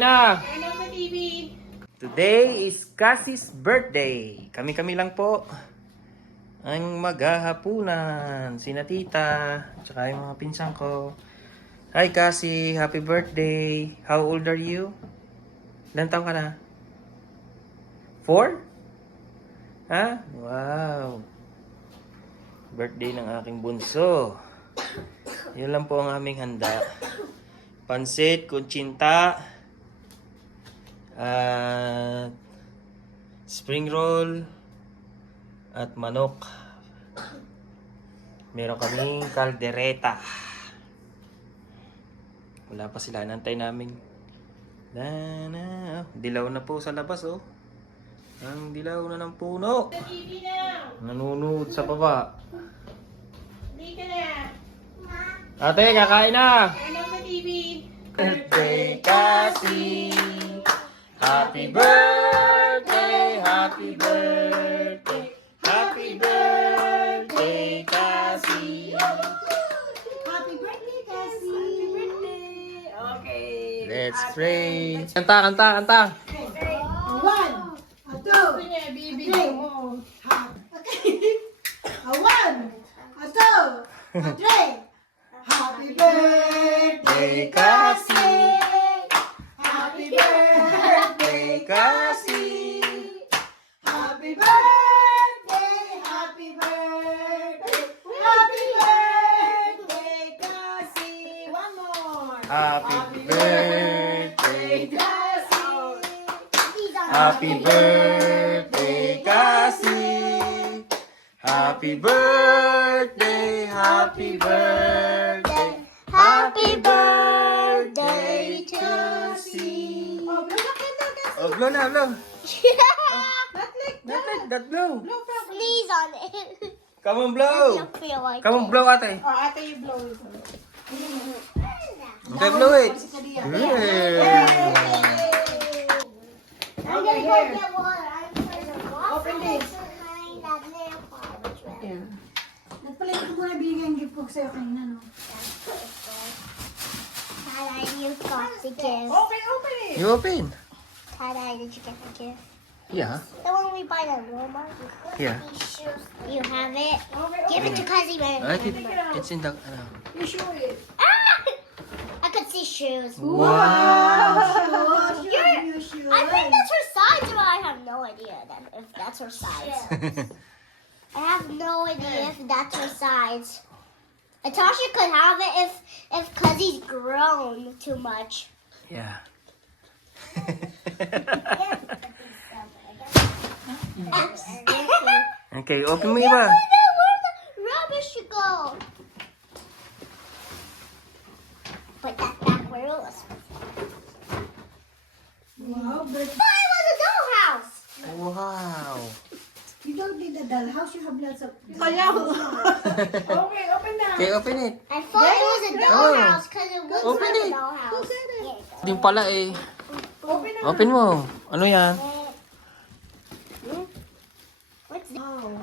Na! Today is Cassie's birthday. Kami-kami lang po ang maghahapunan. Sina tita, tsaka yung mga pinsan ko. Hi Cassie, happy birthday. How old are you? Ilan taon ka na? 4? Ha? Wow. Birthday ng aking bunso. Yun lang po ang aming handa. Pansit, kuchinta, at spring roll, at manok. Meron kaming kaldereta. Wala pa sila, nantay namin. Dilaw na po sa labas, oh. Ang dilaw na ng puno. Nanunood sa baba. Ate, kakain na! Birthday, Cassie! Happy birthday! Happy birthday! Happy birthday, Cassie! Happy birthday, Cassie! Happy birthday! Okay. Let's pray! Kanta, kanta, kanta! One, a two, three. A one, a two, a three. Happy birthday, Cassie! Happy birthday, Cassie! Happy birthday, happy birthday, happy birthday, Cassie! One more. Happy birthday! Cassie! Happy birthday, Cassie! Happy birthday! Happy birthday! Happy birthday, Cassie! Oh, blow na, blow! Not like that, blow! Sneeze on it. Come on, blow! Don't feel like Come on, blow, ate! Oh, ate, you blow it. Okay, blow it! I'm Okay, gonna go here. get water. I'm gonna Open this. behind that nail polish. Yeah. Nagpalit ko muna bigyan yung gift ko sa'yo kanina, no? Ty-Dye, you got the gift. Okay, open it! You open? Ty-Dye, did you get the gift? Yeah. The one we buy at Walmart? Yeah. You have it? Okay, Give it to Cousin I Man. think it's in the... You show it. Ah! I could see shoes. Wow! You're- You should. I think that's her size, but I have no idea then if that's her size. I have no idea if that's her size. Natasha could have it if Cuzzy's grown too much. Yeah. Okay, open mo iba. Where the rubbish should go? Put that back where it was. Wow, but Oh, it was a dollhouse. Wow. you don't need a dollhouse. You have lots of... Okay, open na. Okay, open it. I thought it was a dollhouse because it was Open like it. a dollhouse. Here you go. Din pala eh. Open na. Open mo. Ano yan? What's this? Wow.